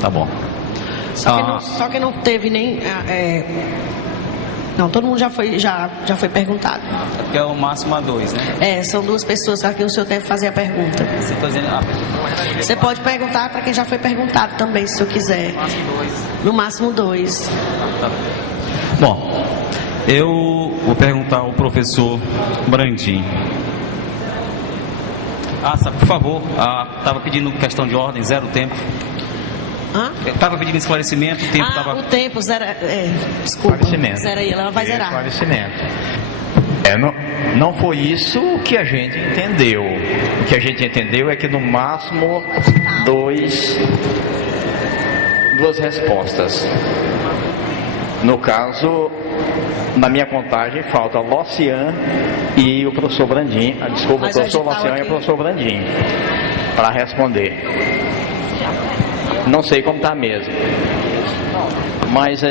Tá bom. Só que não teve nem... Não, todo mundo já foi perguntado. Porque é o máximo a 2, né? São 2 pessoas para quem o senhor deve fazer a pergunta. Você pode perguntar para quem já foi perguntado também, se o senhor quiser. No máximo 2. Bom, eu vou perguntar ao professor Brandim. Por favor, estava pedindo questão de ordem, 0 tempo. Estava pedindo esclarecimento, o tempo estava... O tempo, desculpa. Zera aí, ela vai zerar. Esclarecimento. Não foi isso que a gente entendeu. O que a gente entendeu é que no máximo 2 respostas. No caso, na minha contagem, falta Locian e o professor Brandim. Desculpa, o professor Locian e o professor Brandim para responder. Não sei como está mesmo. Mas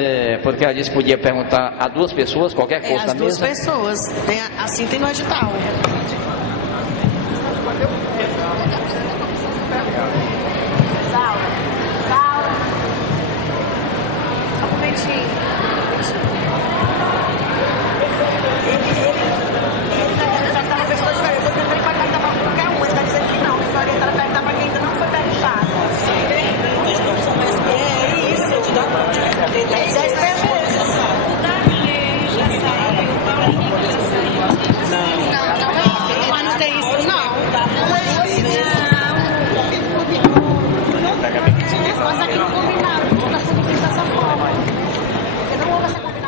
porque ela disse que podia perguntar a 2 pessoas, qualquer coisa da mesa. As 2 pessoas. Assim tem no edital. Só um momentinho. Ele já está na pessoa diferente. Eu tentei perguntar para qualquer um. Ele está dizendo que não. Só orientar para perguntar para quem ainda não foi perguntado. Mas não tem isso, não. Mas aqui não combinaram. Não está sendo feito dessa forma. Porque não houve essa combinação.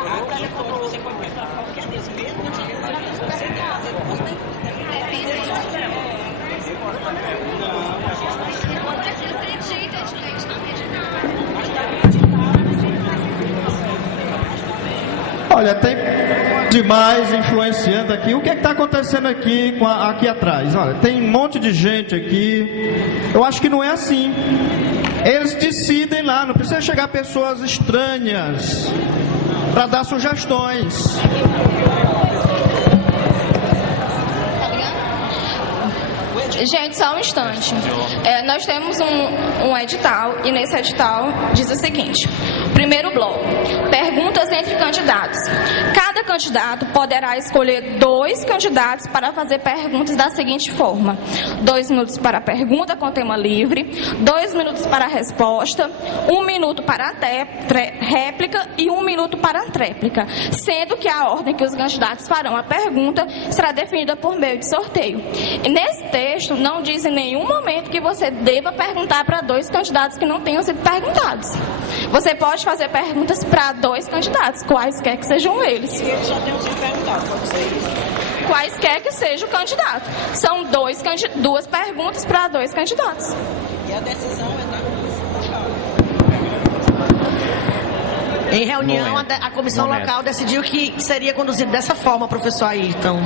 Olha, tem demais influenciando aqui. O que está acontecendo aqui aqui atrás? Olha, tem um monte de gente aqui. Eu acho que não é assim. Eles decidem lá, não precisa chegar pessoas estranhas para dar sugestões. Gente, só um instante. Nós temos um edital e nesse edital diz o seguinte: primeiro bloco, perguntas entre candidatos. Cada candidato poderá escolher 2 candidatos para fazer perguntas da seguinte forma: 2 minutos para a pergunta com tema livre, 2 minutos para a resposta, 1 minuto para a réplica e 1 minuto para a tréplica, sendo que a ordem que os candidatos farão a pergunta será definida por meio de sorteio. E nesse texto não diz em nenhum momento que você deva perguntar para 2 candidatos que não tenham sido perguntados. Você pode fazer perguntas para 2 candidatos, quaisquer que sejam eles. E eles já tenham sido perguntados, pode ser isso? Quaisquer que seja o candidato. São 2 perguntas para 2 candidatos. E a decisão é da comissão local. Em reunião, a comissão local decidiu que seria conduzido dessa forma, professor Ayrton.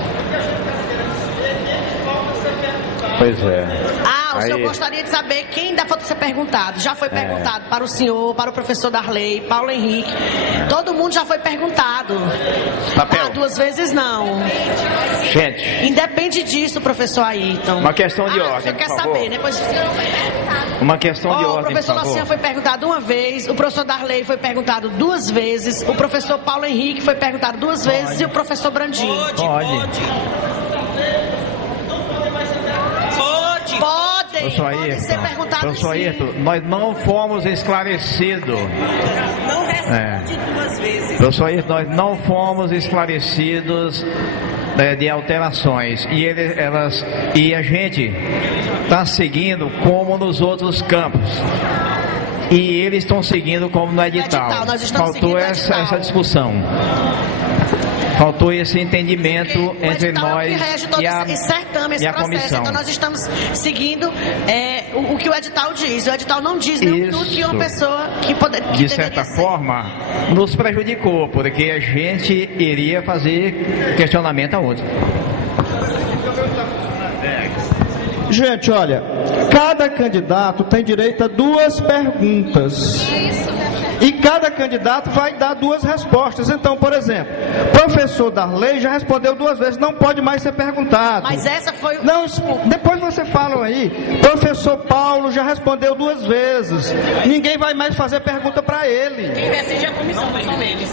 Pois é. O senhor gostaria de saber quem ainda falta ser perguntado. Já foi perguntado para o senhor, para o professor Darley, Paulo Henrique. Todo mundo já foi perguntado. Papel. 2 vezes não. Gente. Independe disso, professor Ayrton. Uma questão de ordem, o senhor quer por saber, favor. né? Pois... Uma questão de ordem, o professor Lacinha foi perguntado 1 vez, o professor Darley foi perguntado 2 vezes, o professor Paulo Henrique foi perguntado 2 vezes e o professor Brandim. Podem ser perguntados, professor Ayrton, nós não fomos esclarecidos. Não responde 2 vezes. Professor Ayrton, nós não fomos esclarecidos de alterações. E a gente está seguindo como nos outros campos. E eles estão seguindo como no edital. Faltou essa discussão. Faltou esse entendimento entre nós e a comissão. Então nós estamos seguindo o que o edital diz. O edital não diz nem um minuto que uma pessoa que poderia. De certa forma, nos prejudicou, porque a gente iria fazer questionamento a outro. Gente, olha, cada candidato tem direito a 2 perguntas. E cada candidato vai dar 2 respostas. Então, por exemplo, professor Darley já respondeu 2 vezes, não pode mais ser perguntado. Mas essa foi... Não, depois você fala aí. Professor Paulo já respondeu 2 vezes. Ninguém vai mais fazer pergunta para ele. Quem decide é a comissão, não são eles.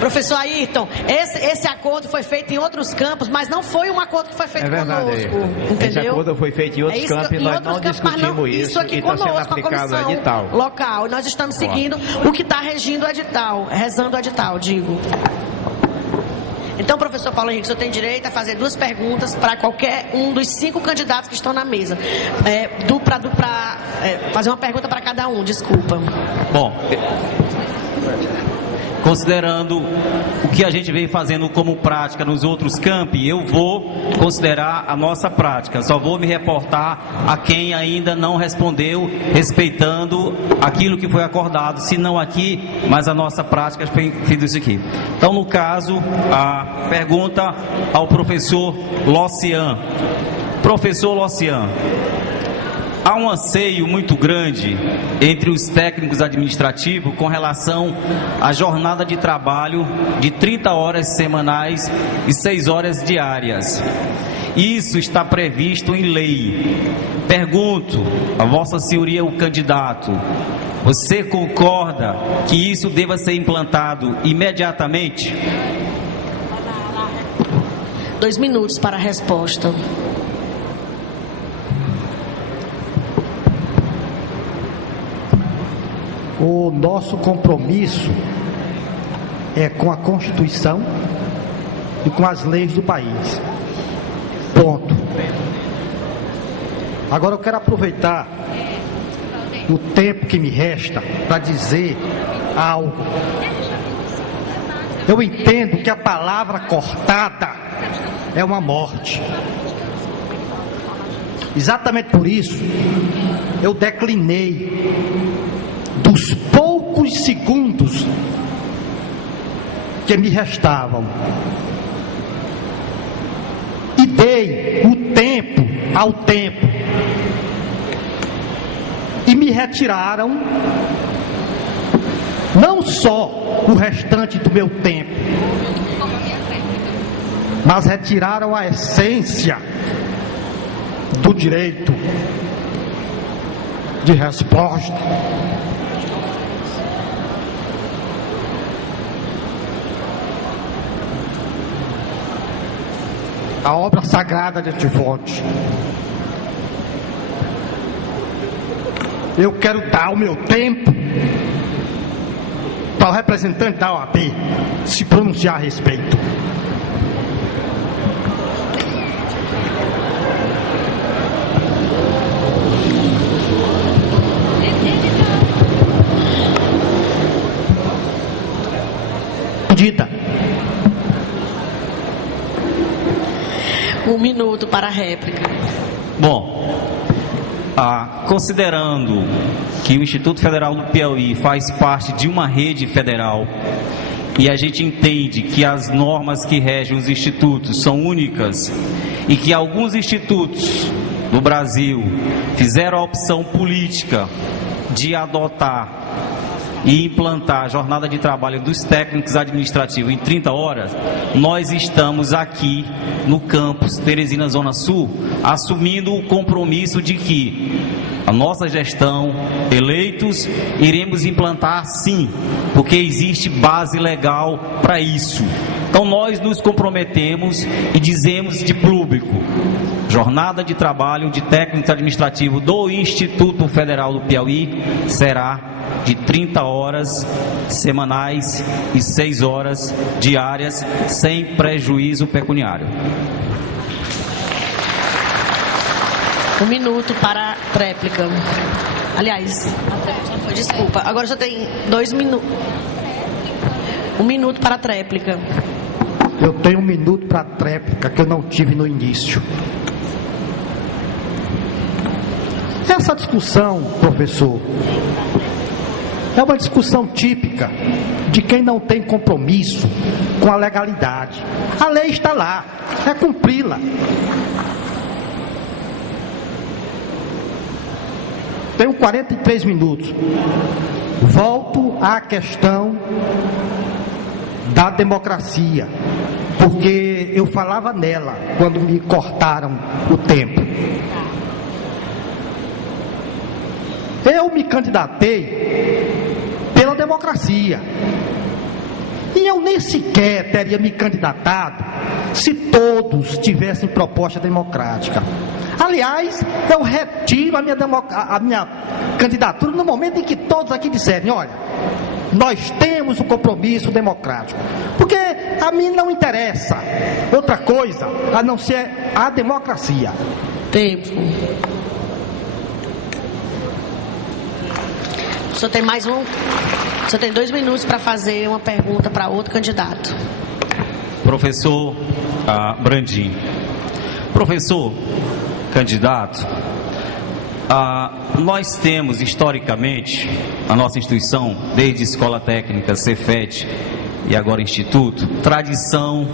Professor Ayrton, esse acordo foi feito em outros campos, mas não foi um acordo que foi feito conosco. Entendeu? Esse acordo foi feito em outros campos e nós não discutimos isso aqui e está sendo conosco, aplicado a no comissão edital. Local. Nós estamos seguindo o que está regindo o edital, rezando o edital, digo. Então, professor Paulo Henrique, o senhor tem direito a fazer 2 perguntas para qualquer um dos 5 candidatos que estão na mesa. Fazer uma pergunta para cada um, desculpa. Bom, considerando o que a gente vem fazendo como prática nos outros campi, eu vou considerar a nossa prática. Só vou me reportar a quem ainda não respondeu, respeitando aquilo que foi acordado, se não aqui, mas a nossa prática foi feito isso aqui. Então, no caso, a pergunta ao professor Locian. Professor Locian, há um anseio muito grande entre os técnicos administrativos com relação à jornada de trabalho de 30 horas semanais e 6 horas diárias. Isso está previsto em lei. Pergunto a Vossa Senhoria, o candidato, você concorda que isso deva ser implantado imediatamente? 2 minutos para a resposta. O nosso compromisso é com a Constituição e com as leis do país. Ponto. Agora eu quero aproveitar o tempo que me resta para dizer algo. Eu entendo que a palavra cortada é uma morte. Exatamente por isso eu declinei dos poucos segundos que me restavam e dei o tempo ao tempo e me retiraram não só o restante do meu tempo, mas retiraram a essência do direito de resposta. A obra sagrada deste voto. Eu quero dar o meu tempo para o representante da OAB se pronunciar a respeito. Dita. 1 minuto para a réplica. Bom, considerando que o Instituto Federal do Piauí faz parte de uma rede federal e a gente entende que as normas que regem os institutos são únicas e que alguns institutos do Brasil fizeram a opção política de adotar e implantar a jornada de trabalho dos técnicos administrativos em 30 horas, nós estamos aqui no campus Teresina Zona Sul assumindo o compromisso de que a nossa gestão, eleitos, iremos implantar sim, porque existe base legal para isso. Então nós nos comprometemos e dizemos de público: jornada de trabalho de técnico administrativo do Instituto Federal do Piauí será de 30 horas semanais e 6 horas diárias, sem prejuízo pecuniário. 1 minuto para a tréplica. Aliás, desculpa, agora já tem 2 minutos. 1 minuto para a tréplica. Eu tenho 1 minuto para a tréplica que eu não tive no início. Essa discussão, professor, é uma discussão típica de quem não tem compromisso com a legalidade. A lei está lá, é cumpri-la. tenho 43 minutos. Volto à questão da democracia, porque eu falava nela quando me cortaram o tempo. Eu me candidatei pela democracia. E eu nem sequer teria me candidatado se todos tivessem proposta democrática. Aliás, eu retiro a minha candidatura no momento em que todos aqui disserem: olha, nós temos um compromisso democrático. Porque a mim não interessa outra coisa a não ser a democracia. Tempo. O senhor tem mais um? O senhor tem 2 minutos para fazer uma pergunta para outro candidato. Professor Brandim. Professor candidato, nós temos historicamente, a nossa instituição, desde Escola Técnica, Cefet e agora Instituto, tradição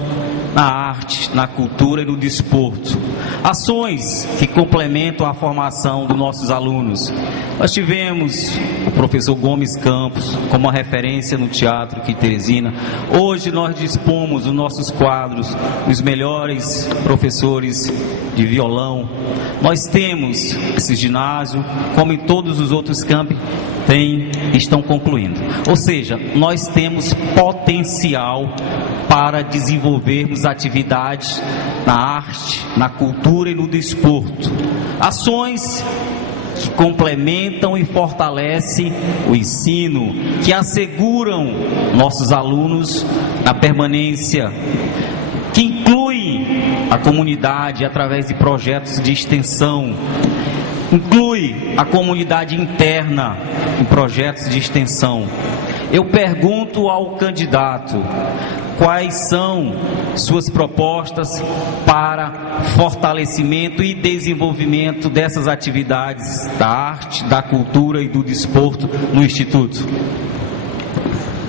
na arte, na cultura e no desporto. Ações que complementam a formação dos nossos alunos. Nós tivemos o professor Gomes Campos como uma referência no teatro aqui em Teresina. Hoje nós dispomos nos nossos quadros os melhores professores de violão. Nós temos esse ginásio, como em todos os outros campi, estão concluindo. Ou seja, nós temos potencial para desenvolvermos atividades na arte, na cultura e no desporto. Ações que complementam e fortalecem o ensino, que asseguram nossos alunos na permanência, que incluem a comunidade através de projetos de extensão, inclui a comunidade interna em projetos de extensão. Eu pergunto ao candidato: quais são suas propostas para fortalecimento e desenvolvimento dessas atividades da arte, da cultura e do desporto no Instituto?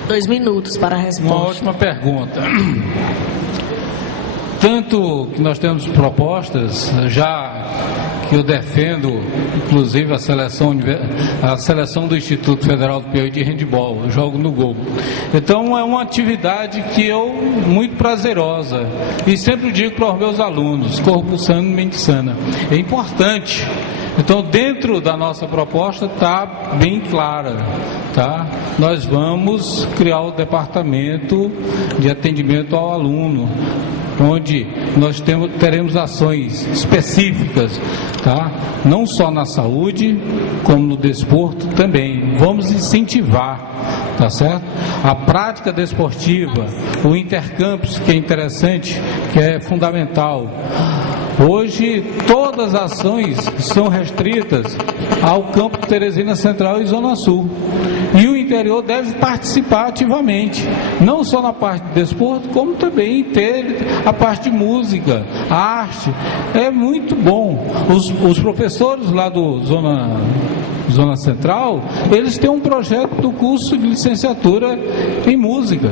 2 minutos para a resposta. Uma ótima pergunta. Tanto que nós temos propostas, já que eu defendo, inclusive a seleção do Instituto Federal do Piauí de handebol, eu jogo no gol. Então é uma atividade que muito prazerosa, e sempre digo para os meus alunos: corpo sano, mente sana. É importante. Então, dentro da nossa proposta está bem clara, tá? Nós vamos criar o departamento de atendimento ao aluno, onde nós teremos ações específicas, tá? Não só na saúde, como no desporto também. Vamos incentivar, tá certo? A prática desportiva, o intercampus, que é interessante, que é fundamental. Hoje, todas as ações são restritas ao campo Teresina Central e Zona Sul. E o interior deve participar ativamente, não só na parte de desporto, como também ter a parte de música, a arte. É muito bom. Os professores lá do Zona Central, eles têm um projeto do curso de licenciatura em música.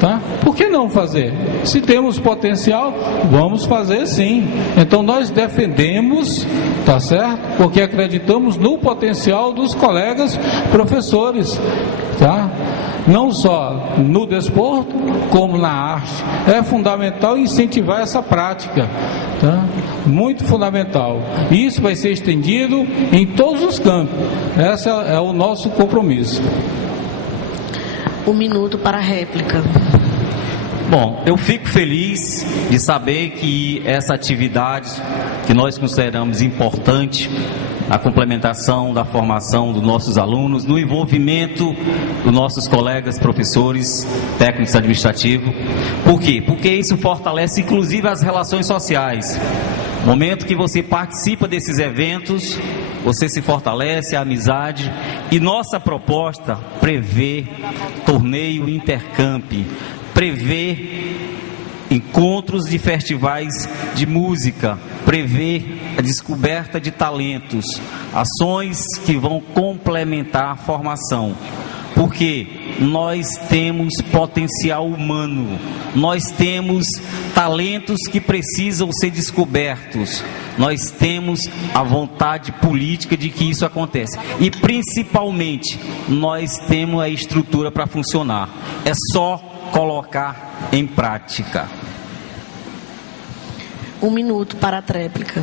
Tá? Por que não fazer? Se temos potencial, vamos fazer sim. Então nós defendemos, tá certo? Porque acreditamos no potencial dos colegas professores, tá? Não só no desporto, como na arte. É fundamental incentivar essa prática, tá? Muito fundamental. E isso vai ser estendido em todos os campos. Esse é o nosso compromisso. 1 minuto para a réplica. Bom, eu fico feliz de saber que essa atividade que nós consideramos importante, a complementação da formação dos nossos alunos, no envolvimento dos nossos colegas professores, técnicos administrativos. Por quê? Porque isso fortalece inclusive as relações sociais. No momento que você participa desses eventos, você se fortalece, a amizade. E nossa proposta prevê torneio intercamp, prevê encontros de festivais de música, prevê a descoberta de talentos, ações que vão complementar a formação. porque nós temos potencial humano, nós temos talentos que precisam ser descobertos, nós temos a vontade política de que isso aconteça e principalmente nós temos a estrutura para funcionar, é só colocar em prática. 1 minuto para a tréplica.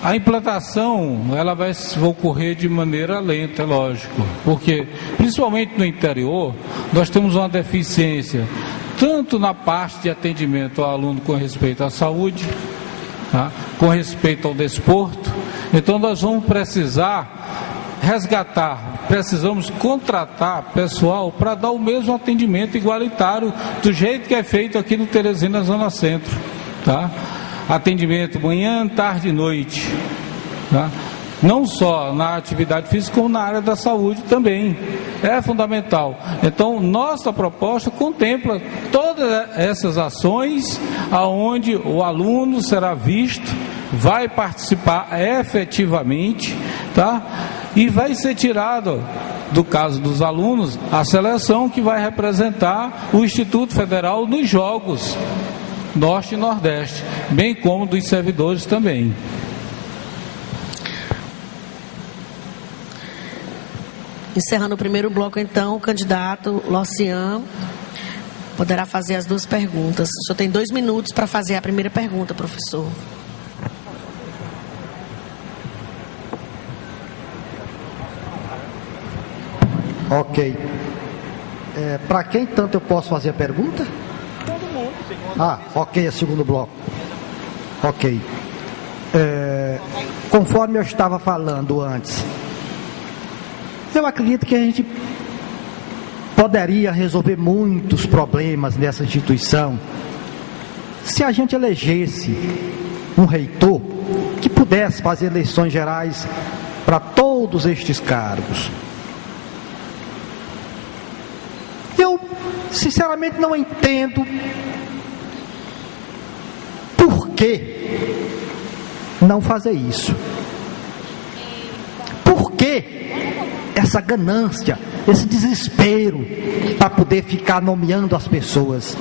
A implantação, ela vai ocorrer de maneira lenta, é lógico, porque principalmente no interior, nós temos uma deficiência, tanto na parte de atendimento ao aluno com respeito à saúde, tá? Com respeito ao desporto. Então nós vamos precisar resgatar, precisamos contratar pessoal para dar o mesmo atendimento igualitário, do jeito que é feito aqui no Teresina, Zona Centro, tá? Atendimento manhã, tarde e noite, tá? Não só na atividade física, como na área da saúde também, é fundamental. Então, nossa proposta contempla todas essas ações, aonde o aluno será visto, vai participar efetivamente, tá? E vai ser tirado, do caso dos alunos, a seleção que vai representar o Instituto Federal nos Jogos Norte e Nordeste, bem como dos servidores também. Encerrando o primeiro bloco, então, o candidato Locian poderá fazer as 2 perguntas. O senhor tem 2 minutos para fazer a primeira pergunta, professor. Ok. Para quem tanto eu posso fazer a pergunta? Ah, ok, é segundo bloco. Ok. Conforme eu estava falando antes, eu acredito que a gente poderia resolver muitos problemas nessa instituição se a gente elegesse um reitor que pudesse fazer eleições gerais para todos estes cargos. Eu, sinceramente, não entendo por que não fazer isso. Por que essa ganância, esse desespero para poder ficar nomeando as pessoas?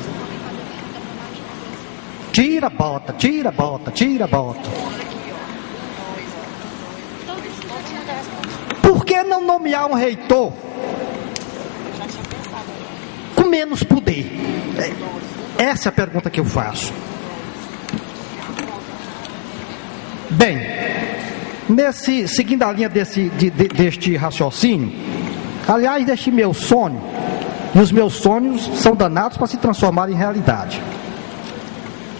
Tira, bota, tira, bota, tira, bota. Por que não nomear um reitor com menos poder? Essa é a pergunta que eu faço. Bem, seguindo a linha deste raciocínio, aliás, deste meu sonho, e os meus sonhos são danados para se transformar em realidade.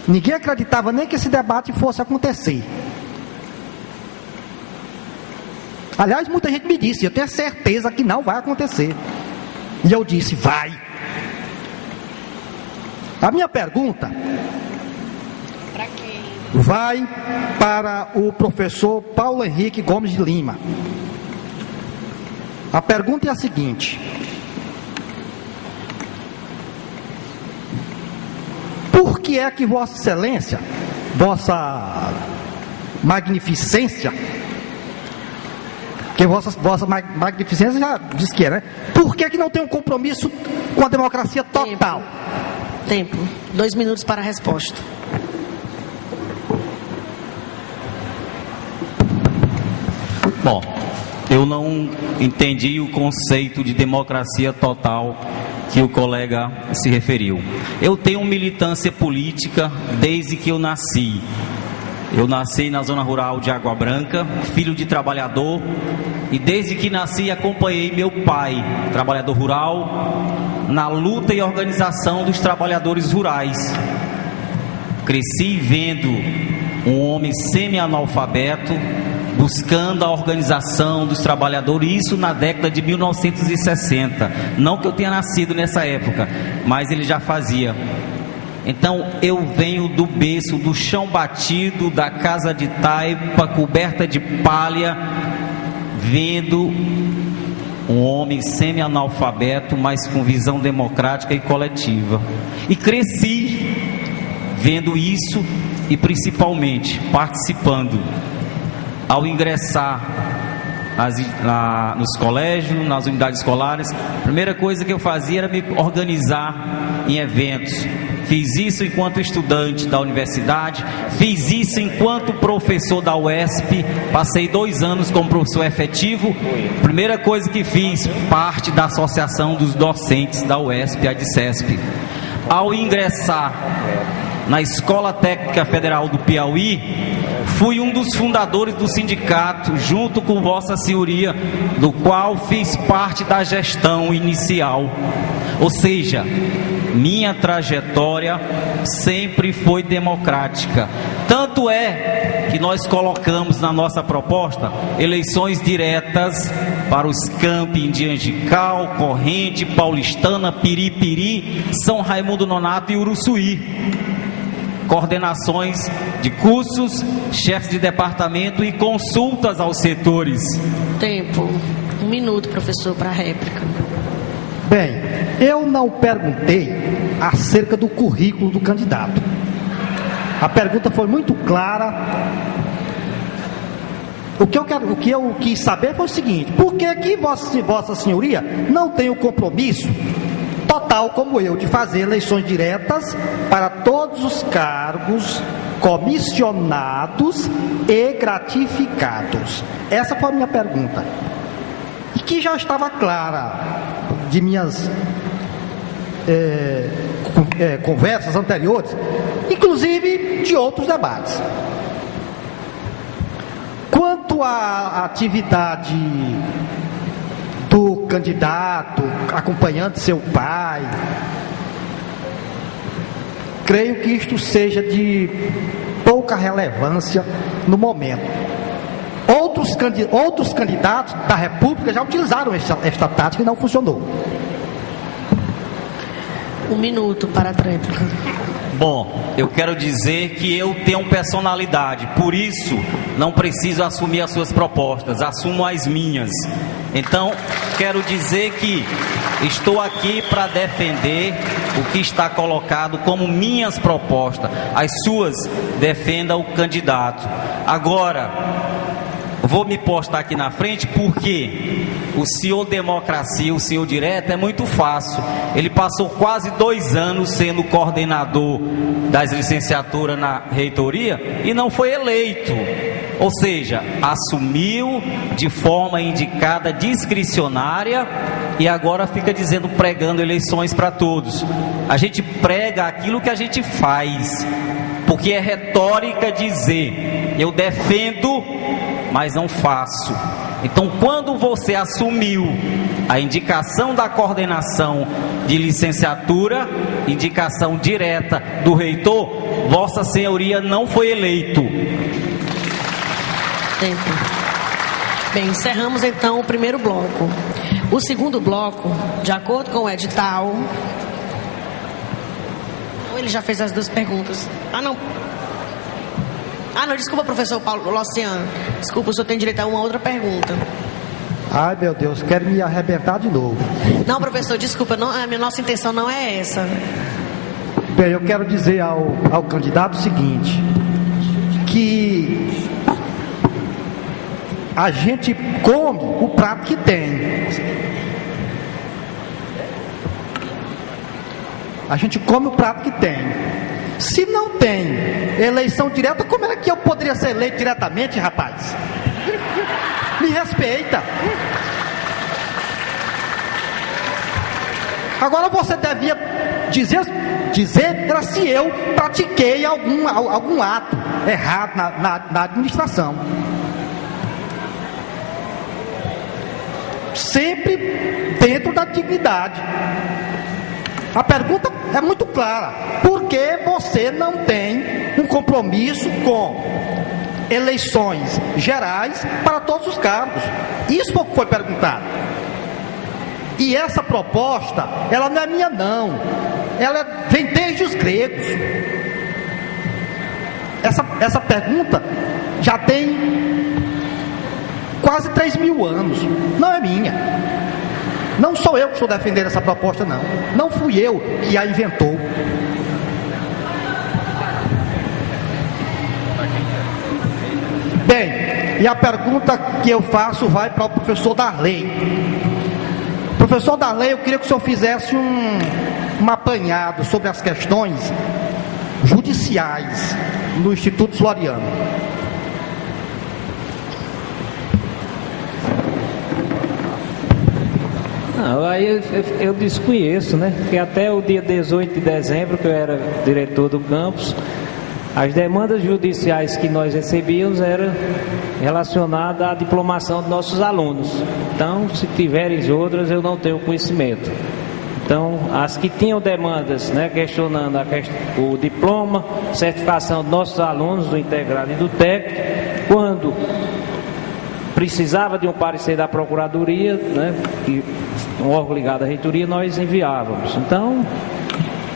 Ninguém acreditava nem que esse debate fosse acontecer. Aliás, muita gente me disse, eu tenho certeza que não vai acontecer. E eu disse, vai. A minha pergunta vai para o professor Paulo Henrique Gomes de Lima. A pergunta é a seguinte: por que é que Vossa Excelência, Vossa Magnificência, que Vossa Magnificência já disse que é, né? Por que é que não tem um compromisso com a democracia total? Tempo. 2 minutos para a resposta. Bom, eu não entendi o conceito de democracia total que o colega se referiu. Eu tenho militância política desde que eu nasci. Eu nasci na zona rural de Água Branca, filho de trabalhador, e desde que nasci acompanhei meu pai, trabalhador rural, na luta e organização dos trabalhadores rurais. Cresci vendo um homem semi-analfabeto buscando a organização dos trabalhadores, isso na década de 1960. Não que eu tenha nascido nessa época, mas ele já fazia. Então eu venho do berço, do chão batido, da casa de taipa, coberta de palha, vendo um homem semi-analfabeto, mas com visão democrática e coletiva. E cresci vendo isso e principalmente participando. Ao ingressar nos colégios, nas unidades escolares. A primeira coisa que eu fazia era me organizar em eventos. Fiz isso enquanto estudante da universidade, fiz isso enquanto professor da UESP, passei 2 anos como professor efetivo. Primeira coisa que fiz, parte da Associação dos Docentes da UESP, a DICESP. Ao ingressar na Escola Técnica Federal do Piauí, fui um dos fundadores do sindicato, junto com Vossa Senhoria, do qual fiz parte da gestão inicial. Ou seja, minha trajetória sempre foi democrática. Tanto é que nós colocamos na nossa proposta eleições diretas para os campi de Angical, Corrente, Paulistana, Piripiri, São Raimundo Nonato e Uruçuí. Coordenações de cursos, chefes de departamento e consultas aos setores. Tempo. 1 minuto, professor, para a réplica. Bem, eu não perguntei acerca do currículo do candidato. A pergunta foi muito clara. O que eu quis saber foi o seguinte: por que Vossa Senhoria não tem o compromisso total como eu de fazer eleições diretas para todos os cargos comissionados e gratificados? Essa foi a minha pergunta, e que já estava clara de minhas conversas anteriores, inclusive de outros debates. Quanto à atividade do candidato acompanhando seu pai, creio que isto seja de pouca relevância no momento. Outros candidatos da República já utilizaram esta tática e não funcionou. 1 minuto para a réplica. Bom, eu quero dizer que eu tenho personalidade, por isso não preciso assumir as suas propostas, assumo as minhas. Então, quero dizer que estou aqui para defender o que está colocado como minhas propostas. As suas, defenda o candidato. Agora, vou me postar aqui na frente porque o senhor democracia, o senhor direto é muito fácil. Ele passou quase 2 anos sendo coordenador das licenciaturas na reitoria e não foi eleito. Ou seja, assumiu de forma indicada, discricionária, e agora fica dizendo, pregando eleições para todos. A gente prega aquilo que a gente faz, porque é retórica dizer, eu defendo, mas não faço. Então, quando você assumiu a indicação da coordenação de licenciatura, indicação direta do reitor, Vossa Senhoria não foi eleito. Tempo. Bem, encerramos então o primeiro bloco. O segundo bloco, de acordo com o edital... Ele já fez as 2 perguntas. Não, desculpa, professor Paulo Luciano. Desculpa, o senhor tem direito a uma outra pergunta. Ai, meu Deus, quero me arrebentar de novo. Não, professor, desculpa, a nossa intenção não é essa. Bem, eu quero dizer ao candidato o seguinte, que a gente come o prato que tem. A gente come o prato que tem. Se não tem eleição direta, como é que eu poderia ser eleito diretamente, rapaz? Me respeita. Agora você devia dizer se eu pratiquei algum ato errado na administração. Sempre dentro da dignidade. A pergunta é muito clara: por que você não tem um compromisso com eleições gerais para todos os cargos? Isso foi perguntado. E essa proposta, ela não é minha não, ela vem desde os gregos. Essa pergunta já tem quase 3.000 anos, não é minha. Não sou eu que estou defendendo essa proposta, não. Não fui eu que a inventou. Bem, e a pergunta que eu faço vai para o professor Darley. Professor Darley, eu queria que o senhor fizesse um apanhado sobre as questões judiciais no Instituto Floriano. Não, aí eu desconheço, né? Porque até o dia 18 de dezembro, que eu era diretor do campus, as demandas judiciais que nós recebíamos eram relacionadas à diplomação dos nossos alunos. Então, se tiverem outras, eu não tenho conhecimento. Então, as que tinham demandas, né, questionando o diploma, certificação dos nossos alunos do integrado e do técnico, quando precisava de um parecer da Procuradoria, né, um órgão ligado à reitoria, nós enviávamos. Então,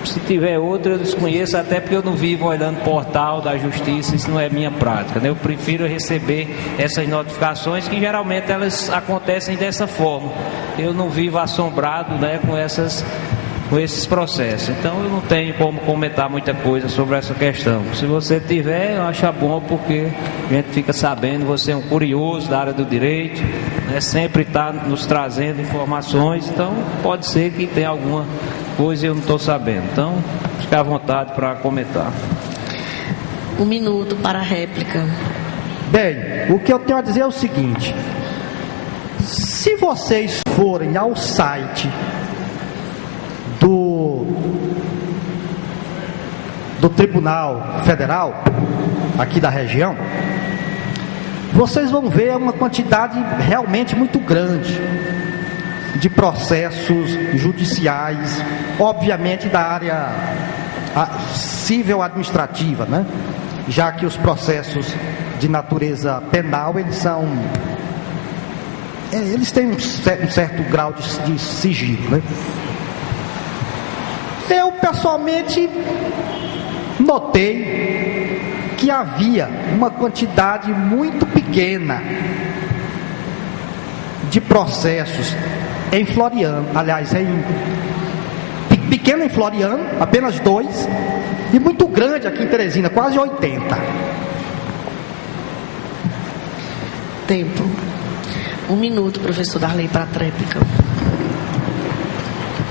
se tiver outra, eu desconheço, até porque eu não vivo olhando o portal da Justiça, isso não é minha prática, né? Eu prefiro receber essas notificações, que geralmente elas acontecem dessa forma. Eu não vivo assombrado, né, com esses processos. Então eu não tenho como comentar muita coisa sobre essa questão. Se você tiver, eu acho bom, porque a gente fica sabendo, você é um curioso da área do direito, né, sempre está nos trazendo informações, então pode ser que tenha alguma coisa e eu não estou sabendo. Então, fique à vontade para comentar. 1 minuto para a réplica. Bem, o que eu tenho a dizer é o seguinte: se vocês forem ao site do Tribunal Federal, aqui da região, vocês vão ver uma quantidade realmente muito grande de processos judiciais, obviamente da área civil administrativa, né? Já que os processos de natureza penal, eles têm um certo grau de sigilo, né? Eu pessoalmente notei que havia uma quantidade muito pequena de processos em Floriano, aliás, pequeno em Floriano, apenas 2, e muito grande aqui em Teresina, quase 80. Tempo. 1 minuto, professor Darley, para a tréplica.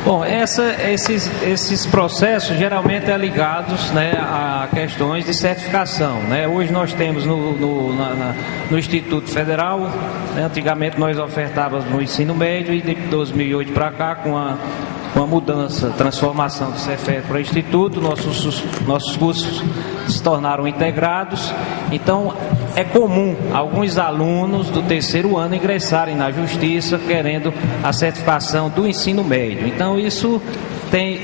Bom, esses processos geralmente são ligados, né, a questões de certificação, né? Hoje nós temos no Instituto Federal, né, antigamente nós ofertávamos no ensino médio, e de 2008 para cá, com a mudança, transformação do Cefet para o Instituto, nossos cursos se tornaram integrados. Então, é comum alguns alunos do 3º ano ingressarem na Justiça querendo a certificação do ensino médio. Então, isso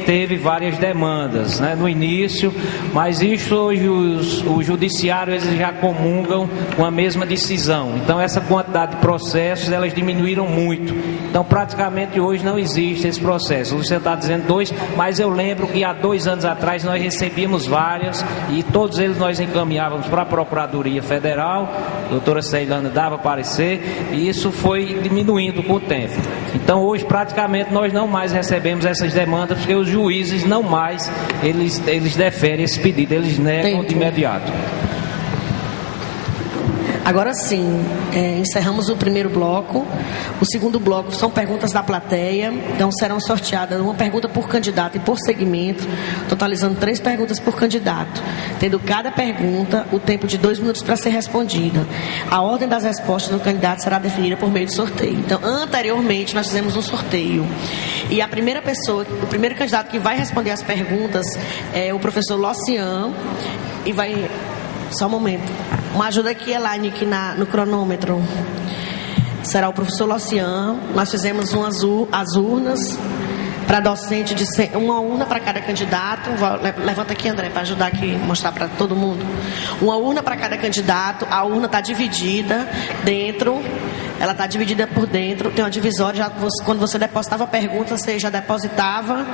teve várias demandas, né, no início, mas isso hoje os judiciários eles já comungam com a mesma decisão. Então essa quantidade de processos elas diminuíram muito. Então praticamente hoje não existe esse processo. Você está dizendo 2, mas eu lembro que há 2 anos atrás nós recebíamos várias e todos eles nós encaminhávamos para a Procuradoria Federal, a doutora Ceilana dava parecer, e isso foi diminuindo com o tempo. Então hoje praticamente nós não mais recebemos essas demandas, porque os juízes não mais, eles deferem esse pedido, eles negam de imediato. Agora sim, encerramos o primeiro bloco. O segundo bloco são perguntas da plateia. Então serão sorteadas uma pergunta por candidato e por segmento, totalizando 3 perguntas por candidato, tendo cada pergunta o tempo de 2 minutos para ser respondida. A ordem das respostas do candidato será definida por meio de sorteio. Então, anteriormente nós fizemos um sorteio. E a primeira pessoa, o primeiro candidato que vai responder as perguntas é o professor Locian, e vai... Só um momento. Uma ajuda aqui, Elaine, aqui no cronômetro. Será o professor Locian. Nós fizemos as urnas para docente, uma urna para cada candidato. Levanta aqui, André, para ajudar aqui, mostrar para todo mundo. Uma urna para cada candidato. A urna está dividida dentro. Ela está dividida por dentro, tem uma divisória. Quando você depositava a pergunta, você já depositava.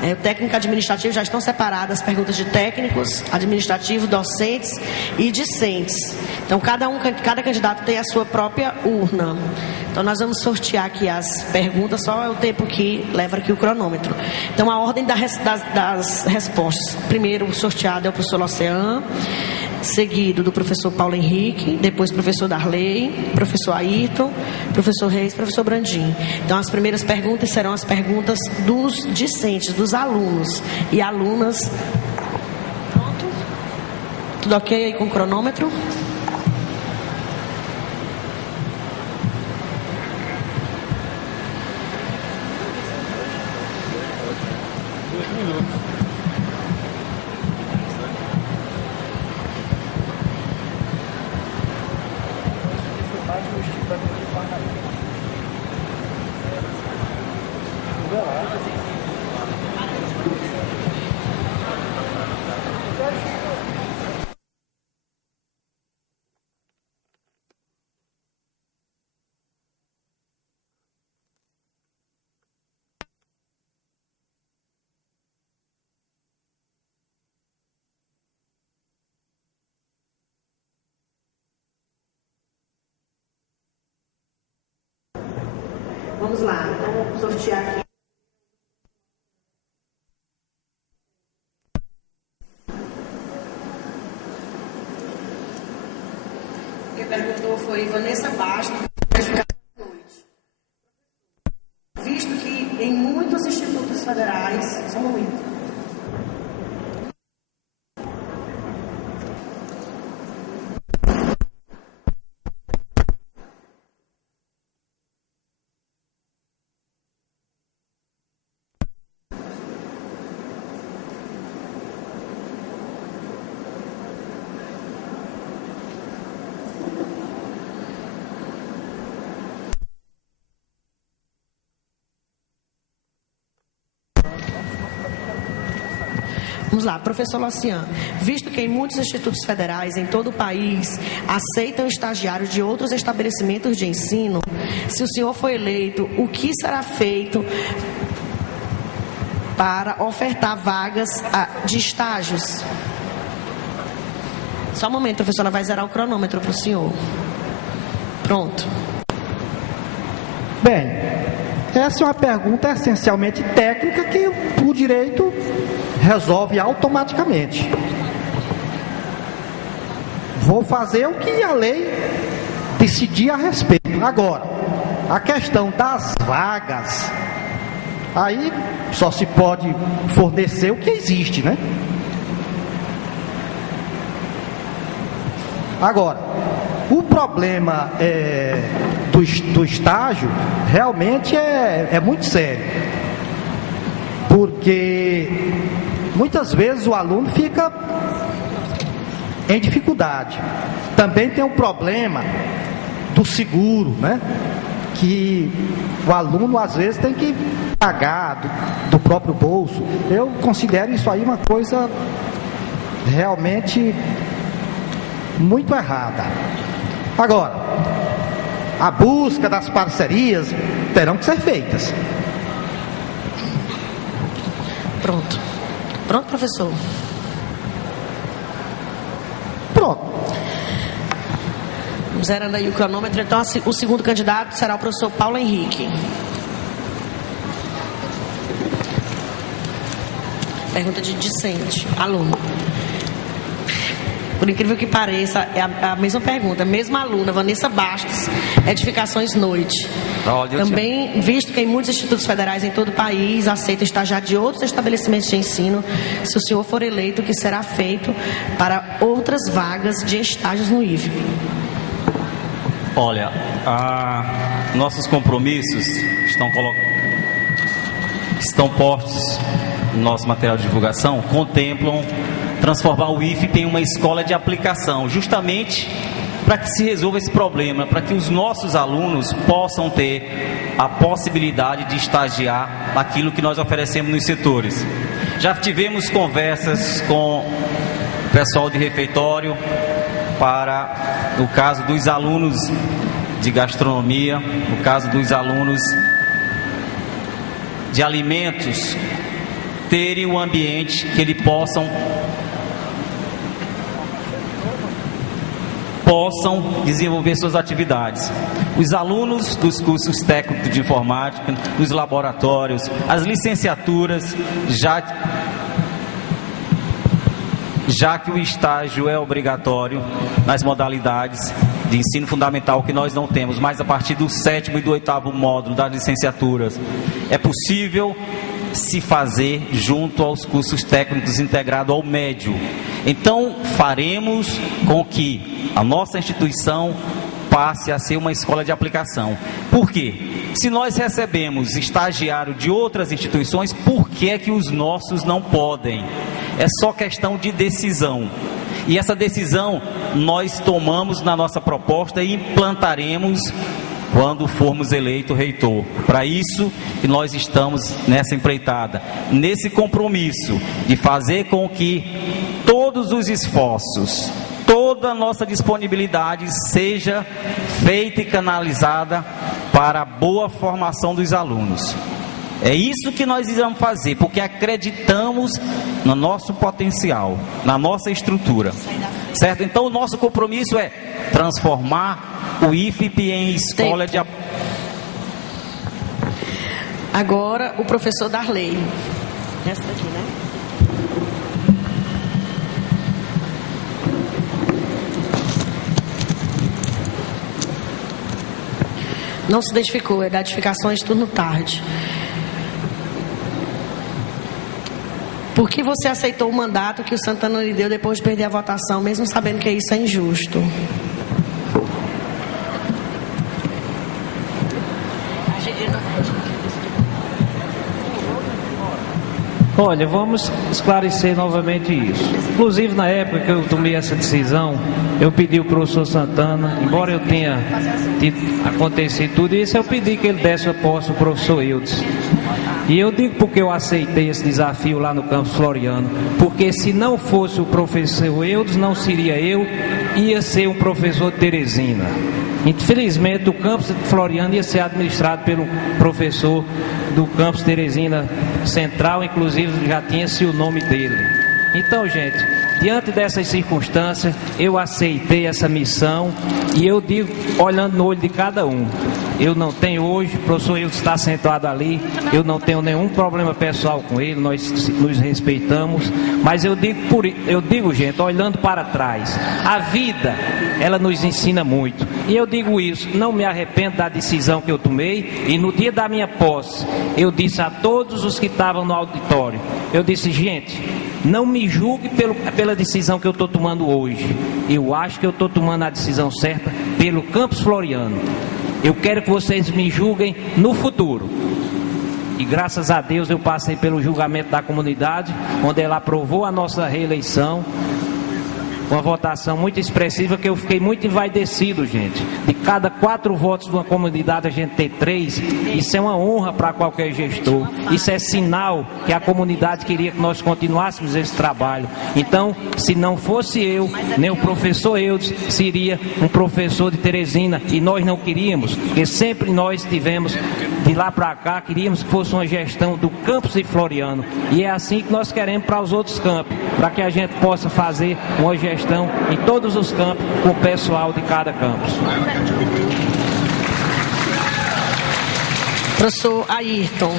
O técnico administrativo já estão separadas as perguntas de técnicos, administrativos, docentes e discentes. Então, cada candidato tem a sua própria urna. Então, nós vamos sortear aqui as perguntas, só é o tempo que leva aqui o cronômetro. Então, a ordem das respostas. Primeiro, o sorteado é o professor Locian. seguido do professor Paulo Henrique, depois professor Darley, professor Ayrton, professor Reis, professor Brandim. Então, as primeiras perguntas serão as perguntas dos discentes, dos alunos e alunas. Pronto? Tudo ok aí com o cronômetro? Vamos lá, então vamos sortear aqui. Quem perguntou foi Vanessa Bastos, visto que em muitos institutos federais, só um momento. Vamos lá, professor Lacian. Visto que em muitos institutos federais em todo o país aceitam estagiários de outros estabelecimentos de ensino, se o senhor for eleito, o que será feito para ofertar vagas de estágios? Só um momento, professora, vai zerar o cronômetro para o senhor. Pronto. Bem, essa é uma pergunta essencialmente técnica que o direito resolve automaticamente. Vou fazer o que a lei decidir a respeito. Agora, a questão das vagas, aí só se pode fornecer o que existe, né? Agora, o problema do estágio realmente é muito sério, porque muitas vezes o aluno fica em dificuldade. Também tem o problema do seguro, né? Que o aluno às vezes tem que pagar do próprio bolso. Eu considero isso aí uma coisa realmente muito errada. Agora, a busca das parcerias terão que ser feitas. Pronto. Pronto, professor? Pronto. Zerando aí o cronômetro. Então, o segundo candidato será o professor Paulo Henrique. Pergunta de discente, aluno. Por incrível que pareça, é a mesma pergunta. Mesma aluna, Vanessa Bastos, Edificações Noite. Também, visto que em muitos institutos federais em todo o país aceitam estagiários de outros estabelecimentos de ensino, se o senhor for eleito, o que será feito para outras vagas de estágios no IFE? Olha, nossos compromissos estão postos no nosso material de divulgação, contemplam transformar o IFE em uma escola de aplicação, justamente para que se resolva esse problema, para que os nossos alunos possam ter a possibilidade de estagiar aquilo que nós oferecemos nos setores. Já tivemos conversas com o pessoal de refeitório para, no caso dos alunos de gastronomia, no caso dos alunos de alimentos, terem um ambiente que eles possam desenvolver suas atividades. Os alunos dos cursos técnicos de informática, dos laboratórios, as licenciaturas já que o estágio é obrigatório nas modalidades de ensino fundamental que nós não temos, mas a partir do 7º e do 8º módulo das licenciaturas, é possível se fazer junto aos cursos técnicos integrados ao médio. Então, faremos com que a nossa instituição passe a ser uma escola de aplicação. Por quê? Se nós recebemos estagiário de outras instituições, por que é que os nossos não podem? É só questão de decisão. E essa decisão nós tomamos na nossa proposta e implantaremos quando formos eleito reitor. Para isso que nós estamos nessa empreitada, nesse compromisso de fazer com que todos os esforços, toda a nossa disponibilidade seja feita e canalizada para a boa formação dos alunos. É isso que nós iremos fazer, porque acreditamos no nosso potencial, na nossa estrutura, certo? Então o nosso compromisso é transformar o IFIP em escola de... Agora o professor Darley. Essa daqui, né? Não se identificou, é gratificações turno tarde. Por que você aceitou o mandato que o Santana lhe deu depois de perder a votação, mesmo sabendo que isso é injusto? Olha, vamos esclarecer novamente isso. Inclusive, na época que eu tomei essa decisão, eu pedi ao professor Santana, embora eu tenha acontecido tudo isso, eu pedi que ele desse a posse ao professor Eudes. E eu digo porque eu aceitei esse desafio lá no campus Floriano, porque se não fosse o professor Eudes, não seria eu, ia ser um professor de Teresina. Infelizmente, o campus Floriano ia ser administrado pelo professor do campus Teresina Central, inclusive já tinha-se o nome dele. Então, gente, diante dessas circunstâncias, eu aceitei essa missão e eu digo, olhando no olho de cada um, eu não tenho hoje, o professor Hilton está sentado ali, eu não tenho nenhum problema pessoal com ele, nós nos respeitamos, mas eu digo, gente, olhando para trás, a vida, ela nos ensina muito, e eu digo isso, não me arrependo da decisão que eu tomei, e no dia da minha posse, eu disse a todos os que estavam no auditório, eu disse, gente, não me julgue pela decisão que eu estou tomando hoje, eu acho que eu estou tomando a decisão certa pelo campus Floriano. Eu quero que vocês me julguem no futuro. E graças a Deus eu passei pelo julgamento da comunidade, onde ela aprovou a nossa reeleição. Uma votação muito expressiva que eu fiquei muito envaidecido, gente. De cada 4 votos de uma comunidade a gente ter 3, isso é uma honra para qualquer gestor. Isso é sinal que a comunidade queria que nós continuássemos esse trabalho. Então, se não fosse eu, nem o professor Eudes, seria um professor de Teresina. E nós não queríamos, porque sempre nós tivemos, de lá para cá, queríamos que fosse uma gestão do campus de Floriano. E é assim que nós queremos para os outros campos, para que a gente possa fazer uma gestão em todos os campos com o pessoal de cada campus. Professor Ayrton.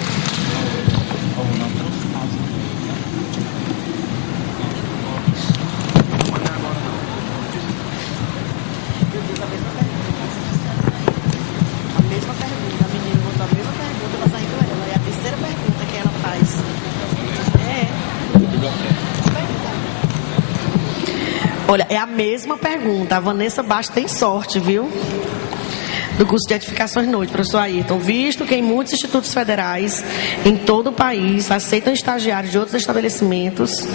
Olha, é a mesma pergunta. A Vanessa Bastos tem sorte, viu? Do curso de edificações noite, professor Ayrton. Visto que em muitos institutos federais, em todo o país, aceitam estagiários de outros estabelecimentos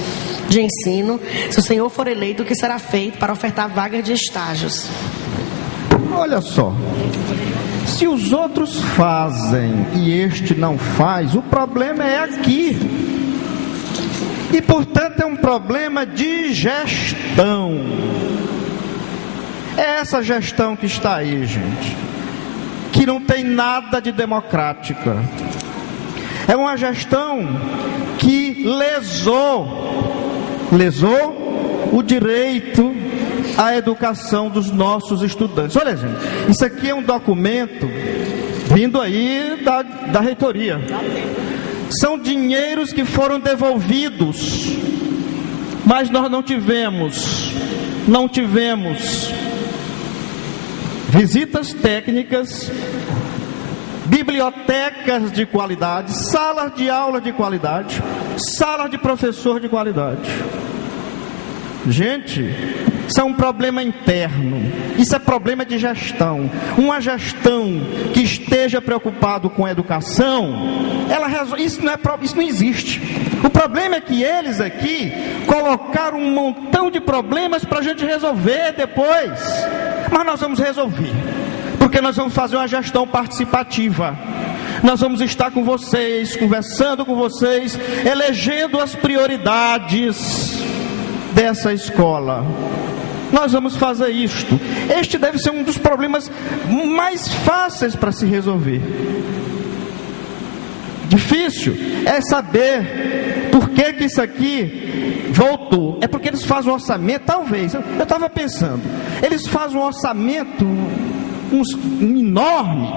de ensino, se o senhor for eleito, o que será feito para ofertar vagas de estágios? Olha só. Se os outros fazem e este não faz, o problema é aqui. E, portanto, é um problema de gestão. É essa gestão que está aí, gente, que não tem nada de democrática. É uma gestão que lesou o direito à educação dos nossos estudantes. Olha, gente, isso aqui é um documento vindo aí da reitoria. São dinheiros que foram devolvidos Mas nós não tivemos visitas técnicas, bibliotecas de qualidade, salas de aula de qualidade, salas de professor de qualidade. Gente, isso é um problema interno, isso é problema de gestão. Uma gestão que esteja preocupado com a educação, isso não existe. O problema é que eles aqui colocaram um montão de problemas para a gente resolver depois. Mas nós vamos resolver, porque nós vamos fazer uma gestão participativa. Nós vamos estar com vocês, conversando com vocês, elegendo as prioridades dessa escola. Nós vamos fazer isto. Este deve ser um dos problemas mais fáceis para se resolver. Difícil é saber por que isso aqui voltou. É porque eles fazem um orçamento, talvez, eu estava pensando, eles fazem um orçamento enorme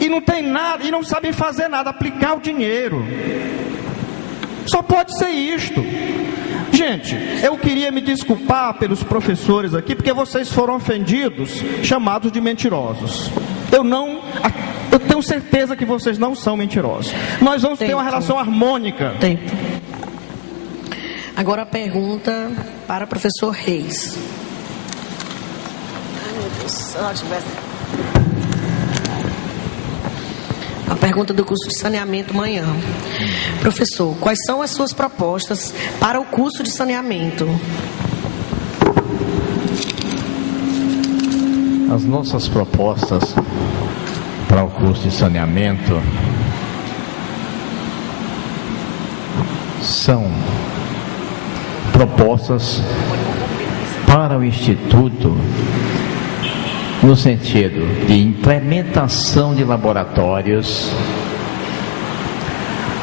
e não tem nada, e não sabem fazer nada, aplicar o dinheiro. Só pode ser isto. Gente, eu queria me desculpar pelos professores aqui, porque vocês foram ofendidos, chamados de mentirosos. Eu tenho certeza que vocês não são mentirosos. Nós vamos ter uma relação harmônica. Agora a pergunta para o professor Reis. Ai, meu Deus, se ela tivesse... A pergunta do curso de saneamento amanhã. Professor, quais são as suas propostas para o curso de saneamento? As nossas propostas para o curso de saneamento são propostas para o Instituto no sentido de implementação de laboratórios,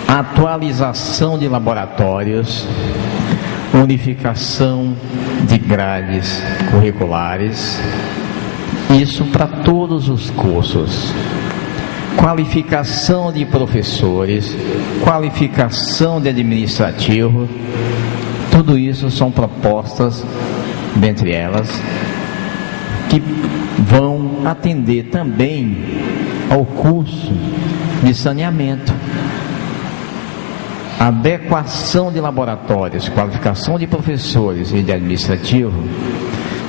atualização de laboratórios, unificação de grades curriculares, isso para todos os cursos, qualificação de professores, qualificação de administrativo, tudo isso são propostas, dentre elas, que vão atender também ao curso de saneamento. Adequação de laboratórios, qualificação de professores e de administrativo,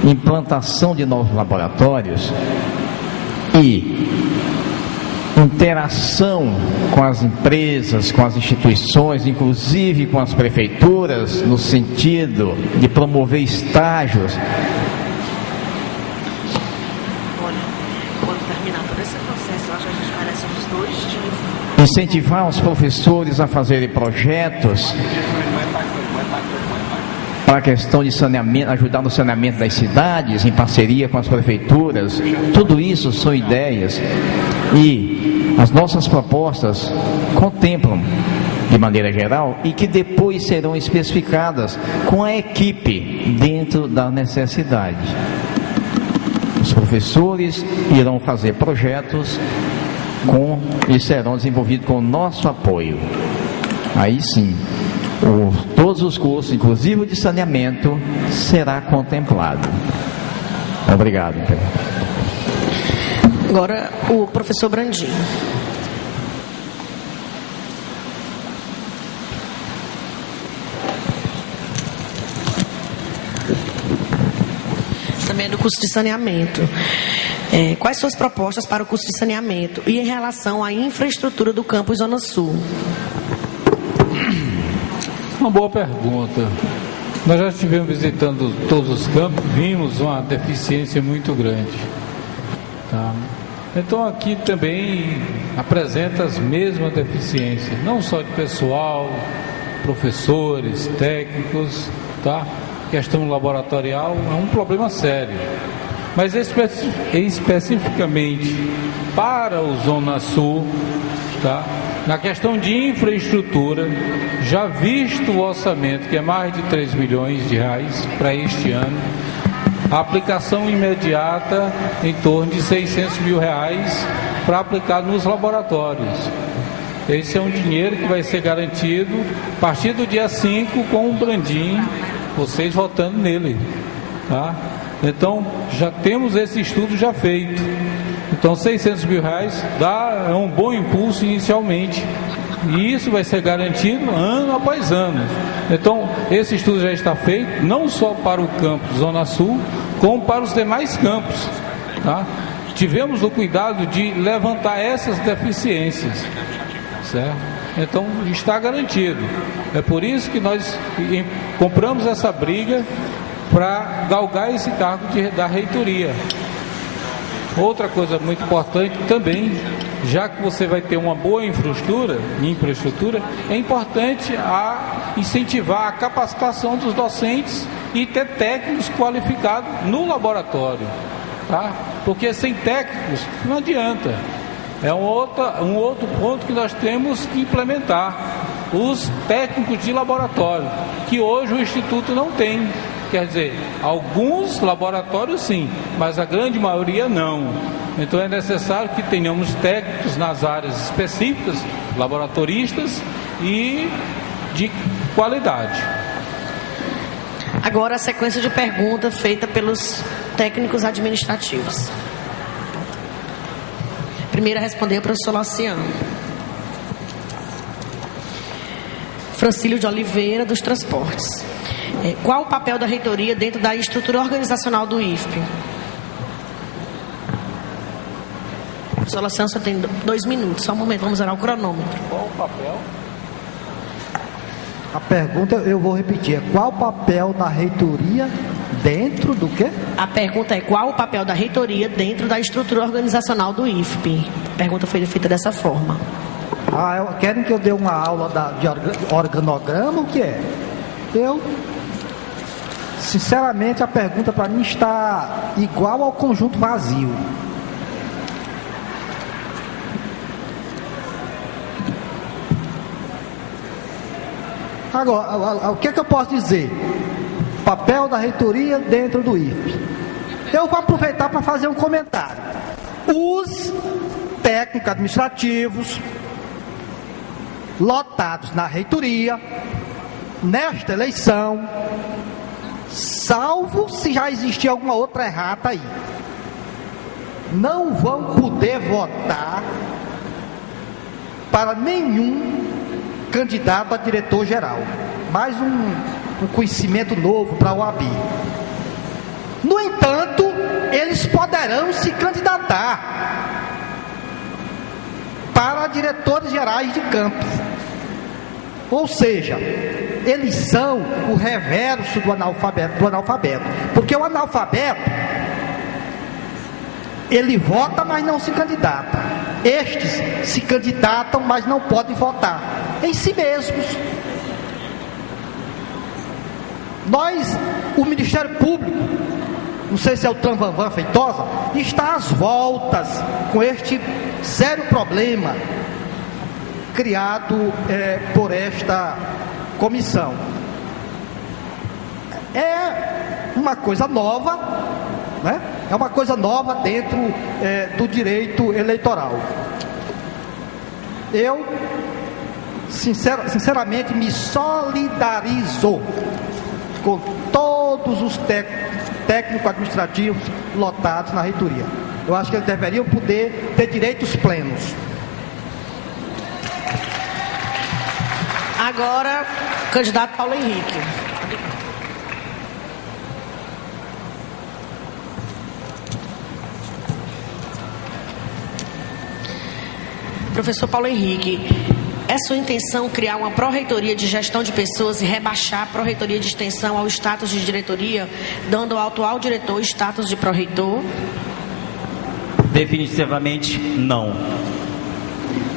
implantação de novos laboratórios e interação com as empresas, com as instituições, inclusive com as prefeituras, no sentido de promover estágios. Incentivar os professores a fazerem projetos para a questão de saneamento, ajudar no saneamento das cidades, em parceria com as prefeituras. Tudo isso são ideias e as nossas propostas contemplam de maneira geral e que depois serão especificadas com a equipe dentro da necessidade. Os professores irão fazer projetos e serão desenvolvidos com o nosso apoio. Aí sim, todos os cursos, inclusive o de saneamento, será contemplado. Obrigado. Agora o professor Brandinho. Também é do curso de saneamento. Quais suas propostas para o curso de saneamento e em relação à infraestrutura do campus Zona Sul? Uma boa pergunta. Nós já estivemos visitando todos os campos, vimos uma deficiência muito grande. Tá? Então aqui também apresenta as mesmas deficiências, não só de pessoal, professores, técnicos, tá? Questão laboratorial é um problema sério. Mas especificamente para o Zona Sul, tá? Na questão de infraestrutura, já visto o orçamento, que é mais de 3 milhões de reais para este ano, a aplicação imediata em torno de 600 mil reais para aplicar nos laboratórios. Esse é um dinheiro que vai ser garantido a partir do dia 5 com o Brandinho, vocês votando nele, tá? Então, já temos esse estudo já feito. Então, R$600 mil dá um bom impulso inicialmente. E isso vai ser garantido ano após ano. Então, esse estudo já está feito, não só para o campus Zona Sul, como para os demais campos, tá? Tivemos o cuidado de levantar essas deficiências, certo? Então, está garantido. É por isso que nós compramos essa briga para galgar esse cargo da reitoria. Outra coisa muito importante também, já que você vai ter uma boa infraestrutura, é importante incentivar a capacitação dos docentes e ter técnicos qualificados no laboratório, tá? Porque sem técnicos não adianta. É um outro ponto que nós temos que implementar, os técnicos de laboratório, que hoje o Instituto não tem. Quer dizer, alguns laboratórios sim, mas a grande maioria não. Então é necessário que tenhamos técnicos nas áreas específicas, laboratoristas e de qualidade. Agora a sequência de perguntas feita pelos técnicos administrativos. Primeiro a responder o professor Laciano. Francílio de Oliveira, dos Transportes. Qual o papel da reitoria dentro da estrutura organizacional do IFP? Professor Laciano, só tem 2 minutos. Só um momento, vamos zerar o cronômetro. Qual o papel? A pergunta eu vou repetir. É qual o papel da reitoria dentro do quê? A pergunta é qual o papel da reitoria dentro da estrutura organizacional do IFP? A pergunta foi feita dessa forma. Querem que eu dê uma aula de organograma? O que é? Sinceramente, a pergunta para mim está igual ao conjunto vazio. Agora, o que é que eu posso dizer? Papel da reitoria dentro do IFP. Eu vou aproveitar para fazer um comentário. Os técnicos administrativos lotados na reitoria, nesta eleição, salvo se já existir alguma outra errata aí, não vão poder votar para nenhum candidato a diretor-geral. Mais um conhecimento novo para o OAB. No entanto, eles poderão se candidatar para diretores gerais de campos. Ou seja, eles são o reverso do analfabeto. Porque o analfabeto, ele vota, mas não se candidata. Estes se candidatam, mas não podem votar em si mesmos. O Ministério Público, não sei se é o Tramvanvan Feitosa, está às voltas com este sério problema criado por esta comissão. É uma coisa nova, né? É uma coisa nova dentro do direito eleitoral. Eu, sinceramente, me solidarizo com todos os técnicos administrativos lotados na reitoria. Eu acho que eles deveriam poder ter direitos plenos. Agora, o candidato Paulo Henrique. Professor Paulo Henrique, é sua intenção criar uma pró-reitoria de gestão de pessoas e rebaixar a pró-reitoria de extensão ao status de diretoria, dando ao atual diretor status de pró-reitor? Definitivamente não.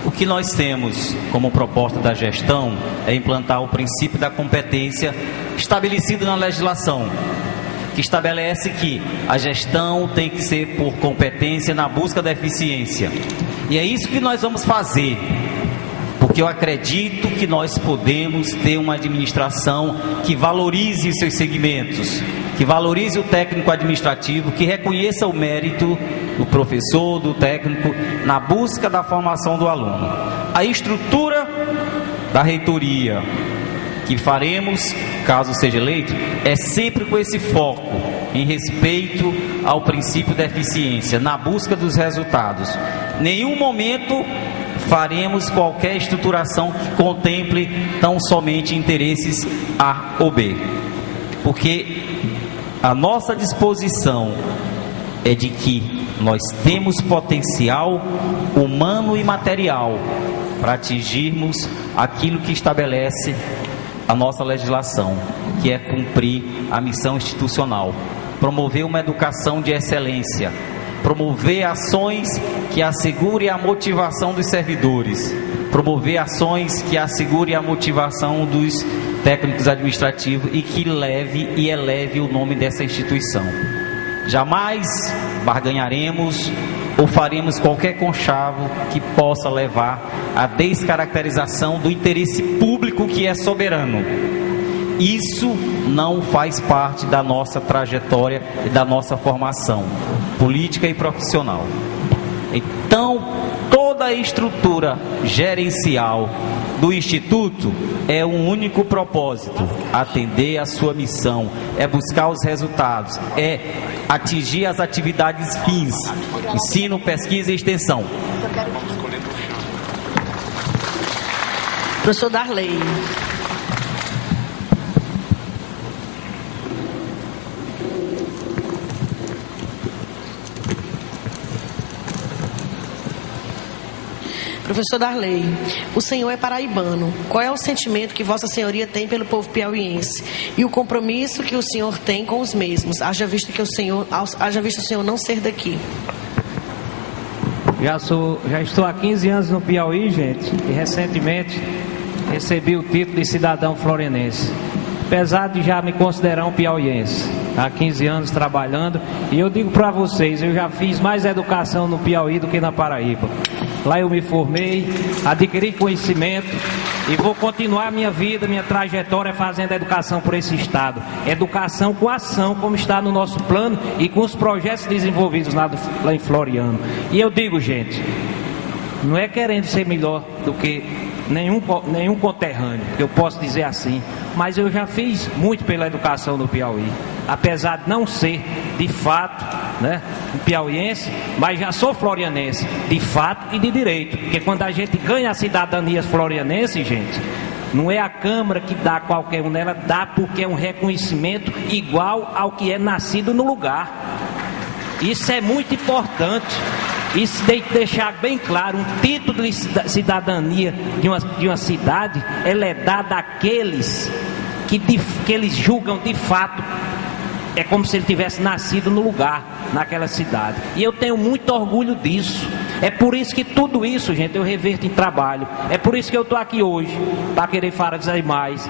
O que nós temos como proposta da gestão é implantar o princípio da competência estabelecido na legislação, que estabelece que a gestão tem que ser por competência na busca da eficiência. E é isso que nós vamos fazer, porque eu acredito que nós podemos ter uma administração que valorize os seus segmentos, que valorize o técnico administrativo, que reconheça o mérito do professor, do técnico, na busca da formação do aluno. A estrutura da reitoria que faremos, caso seja eleito, é sempre com esse foco em respeito ao princípio da eficiência, na busca dos resultados. Nenhum momento faremos qualquer estruturação que contemple tão somente interesses A ou B, porque a nossa disposição é de que nós temos potencial humano e material para atingirmos aquilo que estabelece a nossa legislação, que é cumprir a missão institucional, promover uma educação de excelência, promover ações que assegurem a motivação dos servidores, promover ações que assegurem a motivação dos técnicos administrativos e que leve e eleve o nome dessa instituição. Jamais barganharemos ou faremos qualquer conchavo que possa levar à descaracterização do interesse público que é soberano. Isso não faz parte da nossa trajetória e da nossa formação política e profissional. Então, toda a estrutura gerencial do Instituto é um único propósito: atender a sua missão, é buscar os resultados, é atingir as atividades fins, ensino, pesquisa e extensão. Professor Darley. Professor Darley, o senhor é paraibano. Qual é o sentimento que Vossa Senhoria tem pelo povo piauiense e o compromisso que o senhor tem com os mesmos, haja visto o senhor não ser daqui? Já estou há 15 anos no Piauí, gente, e recentemente recebi o título de cidadão florenense. Apesar de já me considerar um piauiense, há 15 anos trabalhando, e eu digo para vocês, eu já fiz mais educação no Piauí do que na Paraíba. Lá eu me formei, adquiri conhecimento e vou continuar minha vida, minha trajetória fazendo educação por esse estado. Educação com ação, como está no nosso plano e com os projetos desenvolvidos lá em Floriano. E eu digo, gente, não é querendo ser melhor do que nenhum conterrâneo, eu posso dizer assim, mas eu já fiz muito pela educação no Piauí, apesar de não ser de fato, né, um piauiense, mas já sou florianense de fato e de direito, porque quando a gente ganha a cidadania florianense, gente, não é a Câmara que dá qualquer um, ela dá porque é um reconhecimento igual ao que é nascido no lugar. Isso é muito importante. Isso tem que deixar bem claro, um título de cidadania de uma cidade, ela é dada àqueles que eles julgam de fato, é como se ele tivesse nascido no lugar, naquela cidade. E eu tenho muito orgulho disso. É por isso que tudo isso, gente, eu reverto em trabalho. É por isso que eu estou aqui hoje, para querer fazer mais.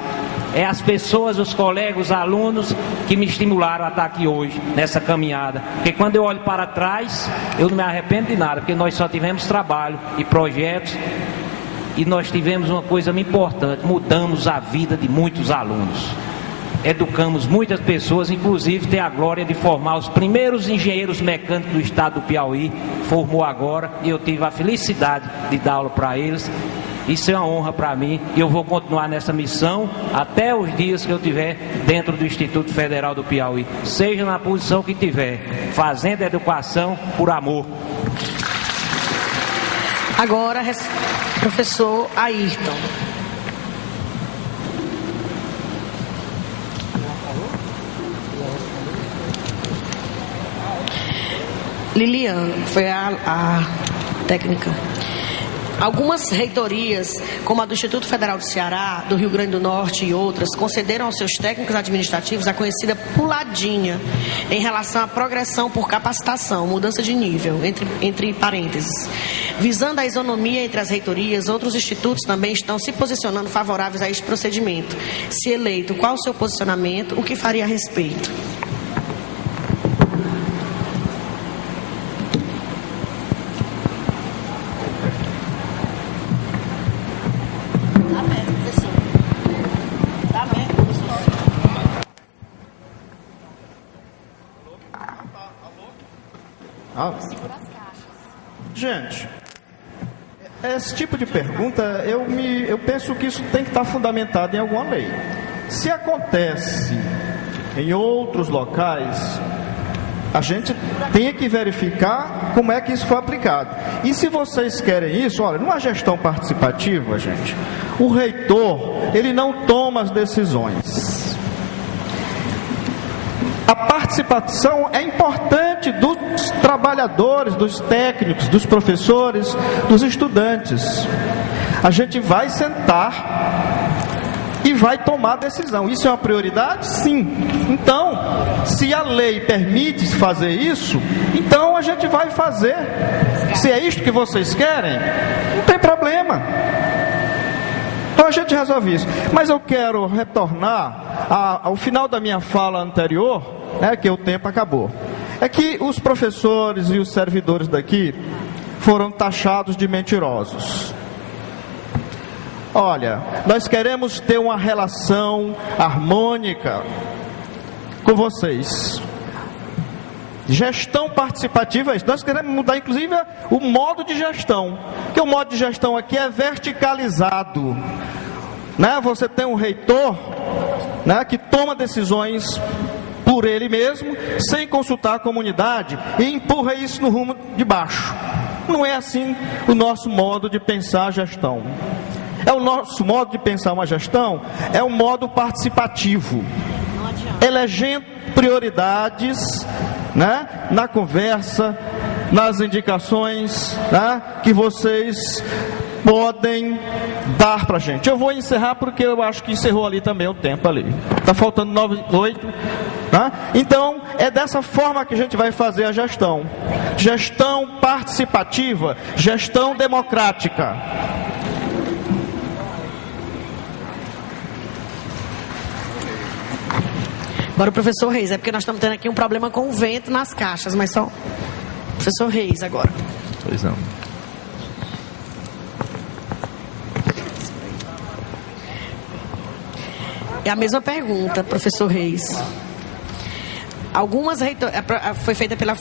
É as pessoas, os colegas, os alunos que me estimularam a estar aqui hoje, nessa caminhada. Porque quando eu olho para trás, eu não me arrependo de nada, porque nós só tivemos trabalho e projetos. E nós tivemos uma coisa muito importante, mudamos a vida de muitos alunos. Educamos muitas pessoas, inclusive tem a glória de formar os primeiros engenheiros mecânicos do estado do Piauí, formou agora, e eu tive a felicidade de dar aula para eles. Isso é uma honra para mim, e eu vou continuar nessa missão até os dias que eu estiver dentro do Instituto Federal do Piauí, seja na posição que tiver, fazendo educação por amor. Agora, professor Ayrton. Lilian, foi a técnica. Algumas reitorias, como a do Instituto Federal do Ceará, do Rio Grande do Norte e outras, concederam aos seus técnicos administrativos a conhecida puladinha em relação à progressão por capacitação, mudança de nível, entre parênteses. Visando a isonomia entre as reitorias, outros institutos também estão se posicionando favoráveis a este procedimento. Se eleito, qual o seu posicionamento? O que faria a respeito? Gente, esse tipo de pergunta, eu penso que isso tem que estar fundamentado em alguma lei. Se acontece em outros locais, a gente tem que verificar como é que isso foi aplicado. E se vocês querem isso, olha, numa gestão participativa, gente, o reitor, ele não toma as decisões. A participação é importante dos trabalhadores, dos técnicos, dos professores, dos estudantes. A gente vai sentar e vai tomar decisão. Isso é uma prioridade? Sim. Então, se a lei permite fazer isso, então a gente vai fazer. Se é isto que vocês querem, não tem problema. Então a gente resolve isso. Mas eu quero retornar ao final da minha fala anterior, que o tempo acabou. É que os professores e os servidores daqui foram taxados de mentirosos. Olha, nós queremos ter uma relação harmônica com vocês. Gestão participativa, nós queremos mudar inclusive o modo de gestão, porque o modo de gestão aqui é verticalizado, Você tem um reitor, que toma decisões por ele mesmo, sem consultar a comunidade, e empurra isso no rumo de baixo. Não é assim o nosso modo de pensar a gestão. O nosso modo de pensar uma gestão é um modo participativo, elegendo prioridades, na conversa, nas indicações, que vocês podem dar para a gente. Eu vou encerrar porque eu acho que encerrou ali também o tempo ali. Está faltando 8. Então, é dessa forma que a gente vai fazer a gestão. Gestão participativa, gestão democrática. Agora o professor Reis, é porque nós estamos tendo aqui um problema com o vento nas caixas, mas só o professor Reis agora. Pois não. É a mesma pergunta, professor Reis. Algumas foi feita pela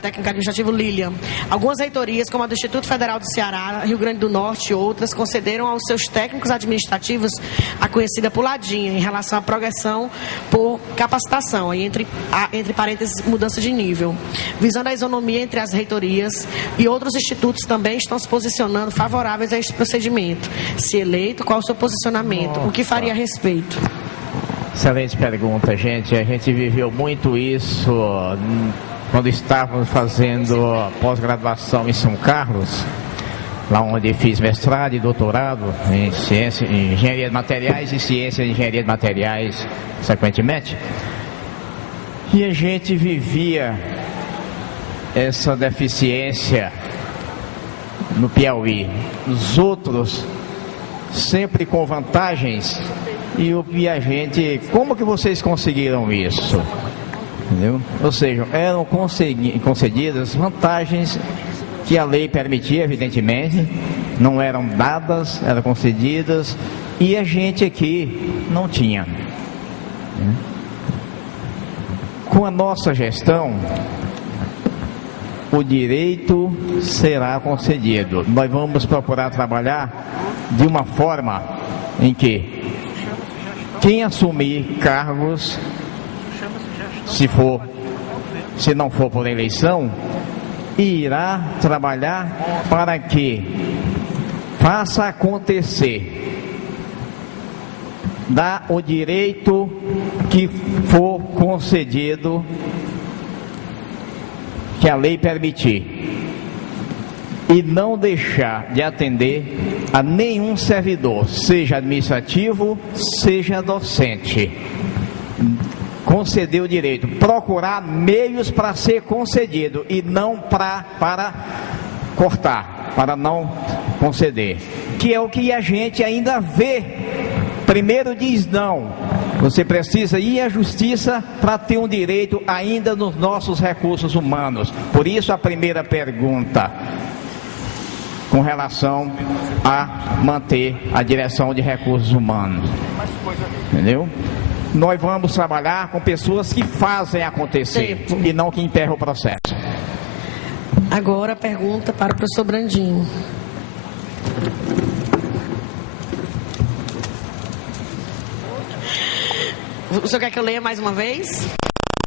técnica administrativa Lilian. Algumas reitorias, como a do Instituto Federal do Ceará, Rio Grande do Norte e outras, concederam aos seus técnicos administrativos a conhecida puladinha em relação à progressão por capacitação, aí entre parênteses, mudança de nível. Visando a isonomia entre as reitorias, e outros institutos também estão se posicionando favoráveis a este procedimento. Se eleito, qual o seu posicionamento? O que faria a respeito? Excelente pergunta, gente. A gente viveu muito isso quando estávamos fazendo pós-graduação em São Carlos, lá onde fiz mestrado e doutorado em engenharia de materiais e ciência de engenharia de materiais, consequentemente. E a gente vivia essa deficiência no Piauí. Os outros sempre com vantagens. E a gente, como que vocês conseguiram isso? Entendeu? Ou seja, eram concedidas vantagens que a lei permitia, evidentemente, não eram dadas, eram concedidas, e a gente aqui não tinha. Com a nossa gestão, o direito será concedido. Nós vamos procurar trabalhar de uma forma em que quem assumir cargos, se não for por eleição, irá trabalhar para que faça acontecer, dá o direito que for concedido, que a lei permitir, e não deixar de atender a nenhum servidor, seja administrativo, seja docente. Conceder o direito, procurar meios para ser concedido e não para cortar, para não conceder, que é o que a gente ainda vê. Primeiro diz não, você precisa ir à justiça para ter um direito ainda nos nossos recursos humanos. Por isso a primeira pergunta, com relação a manter a direção de recursos humanos. Entendeu? Nós vamos trabalhar com pessoas que fazem acontecer e não que enterram o processo. Agora a pergunta para o professor Brandinho. O senhor quer que eu leia mais uma vez?